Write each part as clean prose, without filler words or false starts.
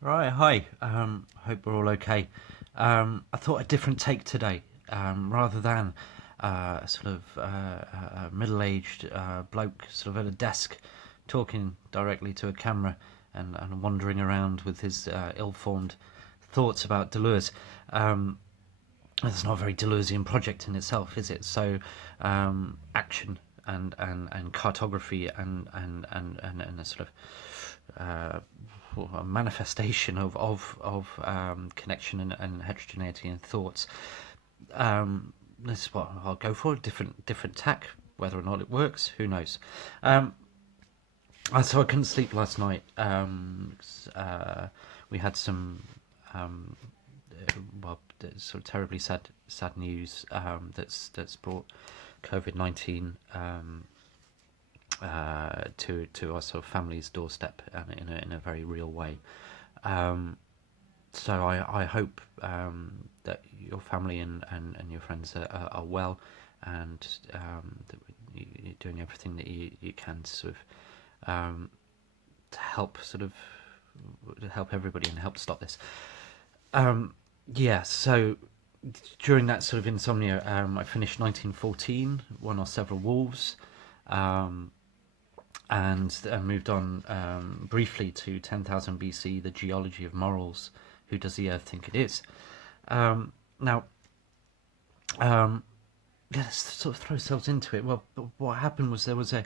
Right, hi. Hope we're all okay. I thought a different take today, rather than a sort of a middle-aged bloke sort of at a desk talking directly to a camera and wandering around with his ill-formed thoughts about Deleuze. Um, it's not a very Deleuzean project in itself, is it? So, action and cartography and a sort of a manifestation of connection and heterogeneity in thoughts. This is what I'll go for. Different tack. Whether or not it works, who knows? Um, so I couldn't sleep last night. We had some well, sort of terribly sad news that's brought COVID-19 to our sort of family's doorstep in a very real way. Um, so I hope that your family and your friends are well, and that you're doing everything that you can to sort of to help help everybody and help stop this. Um, yeah, so during that sort of insomnia, I finished 1914, One or Several Wolves, um, and moved on briefly to 10,000 BC, The Geology of Morals, Who Does the Earth Think It Is? Now, let's sort of throw ourselves into it. Well, what happened was there was a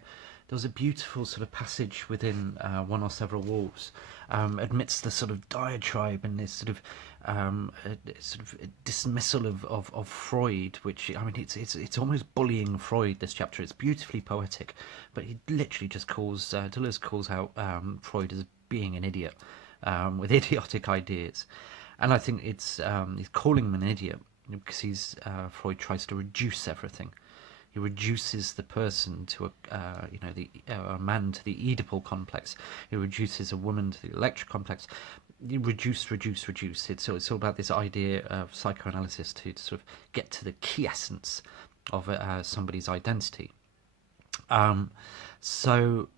beautiful sort of passage within One or Several Wolves, amidst the sort of diatribe and this sort of dismissal of Freud, which I mean it's almost bullying Freud. This chapter, it's beautifully poetic, but he literally just calls Deleuze calls out Freud as being an idiot with idiotic ideas, and I think he's calling him an idiot because Freud tries to reduce everything. He reduces the person to a man to the Oedipal complex. He reduces a woman to the Electra complex. You reduce. It's all about this idea of psychoanalysis to sort of get to the key essence of somebody's identity. Um, so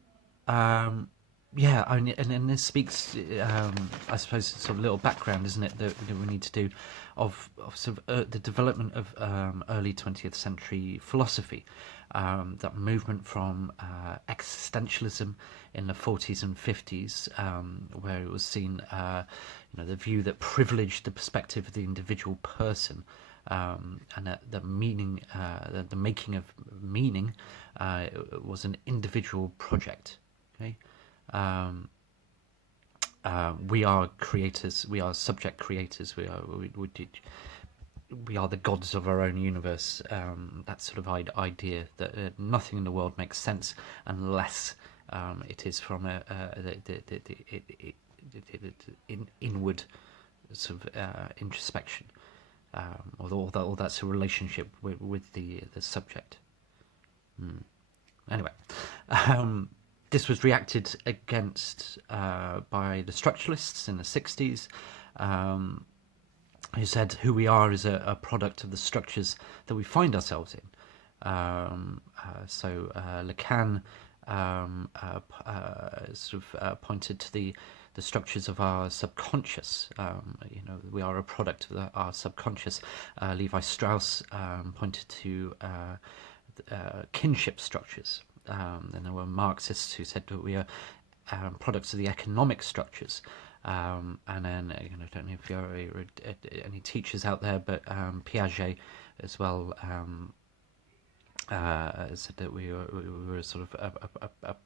yeah, and this speaks, I suppose, sort of little background, isn't it, that we need to do of sort of the development of early 20th century philosophy, that movement from existentialism in the 40s and 50s, where it was seen, the view that privileged the perspective of the individual person, and that the meaning, the making of meaning, was an individual project. Okay, we are creators. We are subject creators. We are the gods of our own universe. That sort of idea that nothing in the world makes sense unless it is from inward sort of introspection, or that's a relationship with the subject. Anyway, this was reacted against by the structuralists in the 60s, who said who we are is a product of the structures that we find ourselves in. Lacan pointed to the structures of our subconscious. We are a product of our subconscious. Levi Strauss pointed to kinship structures. And there were Marxists who said that we are products of the economic structures. And then, I don't know if you're any teachers out there, but Piaget as well said that we were sort of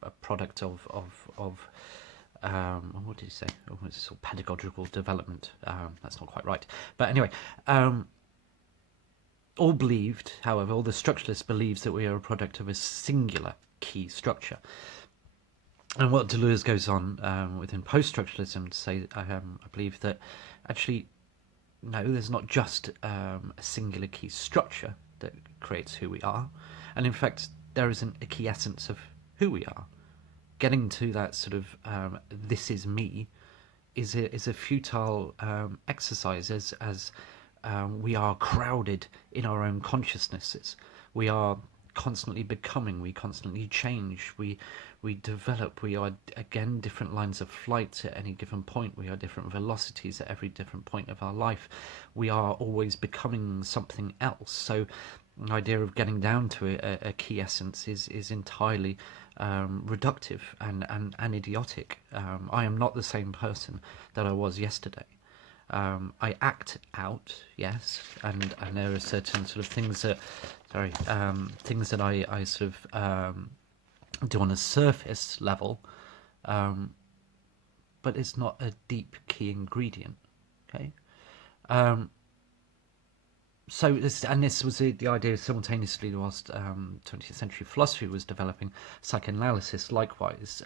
a product of what did he say? Oh, it's sort of pedagogical development. That's not quite right. But anyway, all believed, however, all the structuralists believes that we are a product of a singular key structure. And what Deleuze goes on within post-structuralism to say, I believe that actually, no, there's not just a singular key structure that creates who we are, and in fact, there isn't a key essence of who we are. Getting to that sort of this is me is a futile exercise, as we are crowded in our own consciousnesses. We are constantly becoming, we constantly change, we develop, we are again different lines of flight at any given point, we are different velocities at every different point of our life, we are always becoming something else. So the idea of getting down to a key essence is entirely reductive and idiotic. I am not the same person that I was yesterday. I act out, yes, and there are certain sort of things that, things that I sort of do on a surface level, but it's not a deep key ingredient. Okay, so this was the idea simultaneously whilst 20th century philosophy was developing. Psychoanalysis likewise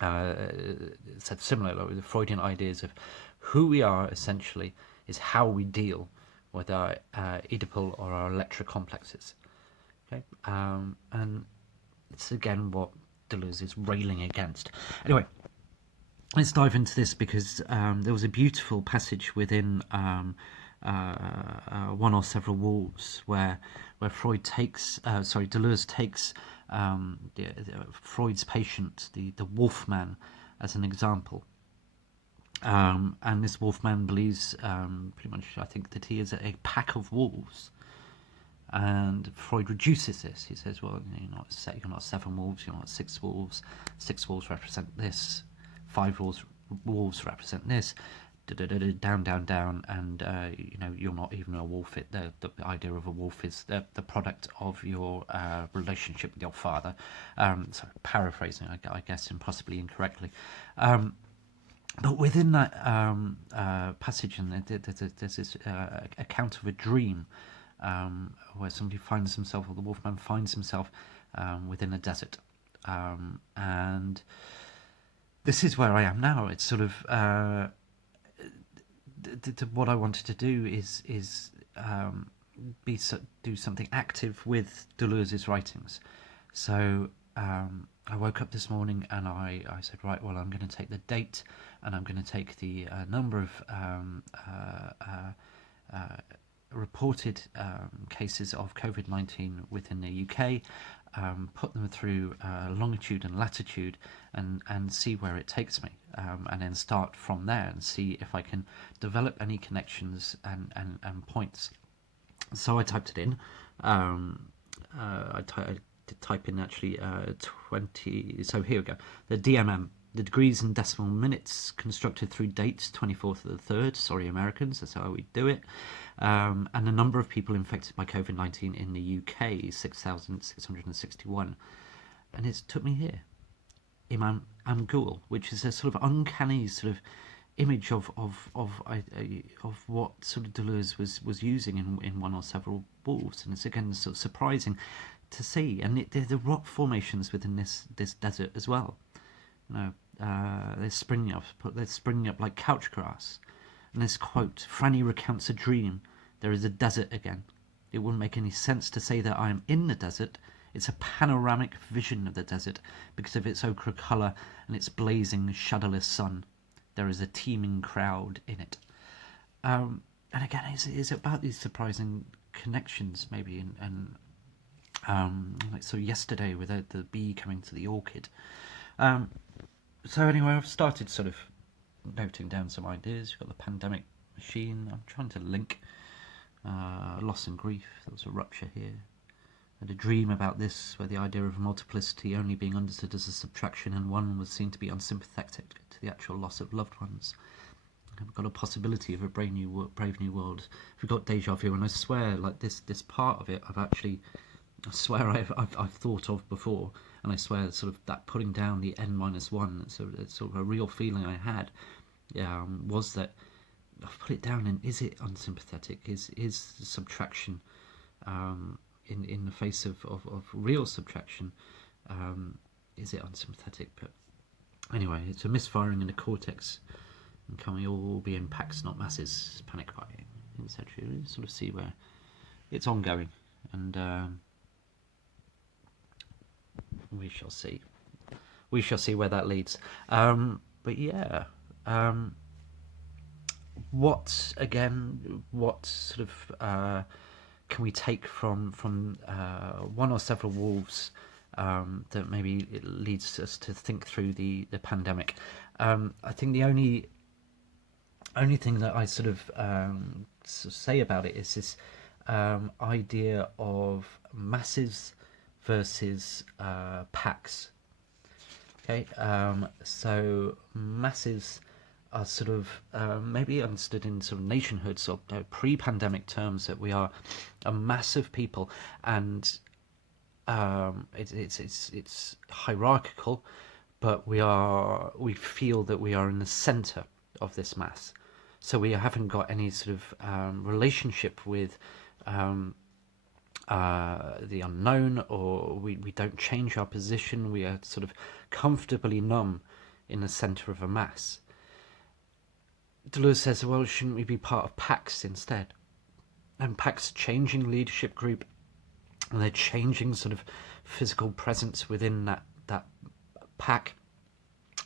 said similarly, with the Freudian ideas of who we are essentially is how we deal with our Oedipal or our Electra complexes. Okay, and it's again what Deleuze is railing against. Anyway, let's dive into this, because there was a beautiful passage within One or Several Wolves where Deleuze takes Freud's patient, the wolfman, as an example. And this wolfman believes, pretty much, I think, that he is a pack of wolves. And Freud reduces this. He says, well, you're not 7 wolves, you're not 6 wolves. 6 wolves represent this. 5 wolves represent this. Down, down, down, and you're not even a wolf. The idea of a wolf is the product of your relationship with your father. So paraphrasing, I guess, and possibly incorrectly. But within that passage, and there's this account of a dream where somebody finds himself, or the wolfman finds himself within a desert, and this is where I am now. It's sort of what I wanted to do is do something active with Deleuze's writings. So I woke up this morning and I said, right, well, I'm going to take the date, and I'm going to take the number of reported cases of COVID-19 within the UK, put them through longitude and latitude, and see where it takes me, and then start from there and see if I can develop any connections and points. So I typed it in. I did type in actually 20. So here we go. The DMM, the degrees and decimal minutes, constructed through dates 24th of the 3rd. Sorry, Americans, that's how we do it. And the number of people infected by COVID-19 in the UK, 6,661. And it took me here. Imam Amgul, which is a sort of uncanny sort of image of what sort of Deleuze was using in One or Several Wolves, and it's again sort of surprising to see. And the rock formations within this desert as well, they're springing up like couch grass. And this quote, Franny recounts a dream. There is a desert again. It wouldn't make any sense to say that I am in the desert. It's a panoramic vision of the desert because of its ochre colour and its blazing, shadowless sun. There is a teeming crowd in it. And again, it's about these surprising connections, maybe, and like so yesterday with the bee coming to the orchid. So anyway, I've started sort of noting down some ideas. You've got the pandemic machine. I'm trying to link loss and grief. There was a rupture here. I had a dream about this, where the idea of multiplicity only being understood as a subtraction and one was seen to be unsympathetic to the actual loss of loved ones. I've got a possibility of a brave new world. We've got deja vu, and I swear, like this part of it, I swear I've thought of before, and I swear sort of that putting down the n-1, it's sort of a real feeling I had, was that I've put it down, and is it unsympathetic? Is subtraction in the face of real subtraction, is it unsympathetic? But anyway, it's a misfiring in the cortex, and can we all be in packs, not masses, panic buying, etc. You sort of see where it's ongoing, and we shall see. We shall see where that leads. But yeah, what sort of can we take from one or several wolves that maybe it leads us to think through the pandemic? I think the only thing that I sort of say about it is this idea of masses versus packs. Okay, so masses are sort of maybe understood in sort of nationhoods or pre-pandemic terms, that we are a mass of people, and it's hierarchical, but we feel that we are in the center of this mass. So we haven't got any sort of relationship with the unknown, or we don't change our position. We are sort of comfortably numb in the center of a mass. Deleuze says, well, shouldn't we be part of packs instead? And packs changing leadership group, and they're changing sort of physical presence within that pack.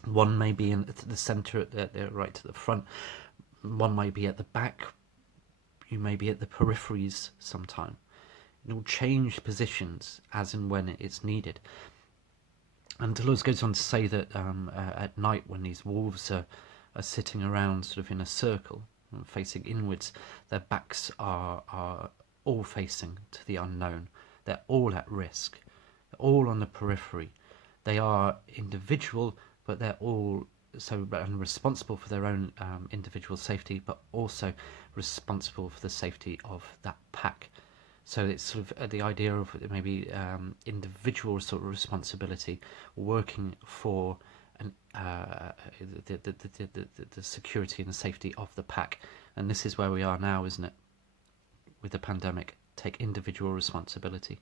One may be at the center, right to the front. One may be at the back. You may be at the peripheries sometime. It will change positions as and when it's needed. And Deleuze goes on to say that at night, when these wolves are sitting around sort of in a circle, facing inwards, their backs are all facing to the unknown. They're all at risk. They're all on the periphery. They are individual, but they're all and responsible for their own individual safety, but also responsible for the safety of that pack. So it's sort of the idea of maybe individual sort of responsibility, working for the security and the safety of the pack. And this is where we are now, isn't it? With the pandemic, take individual responsibility.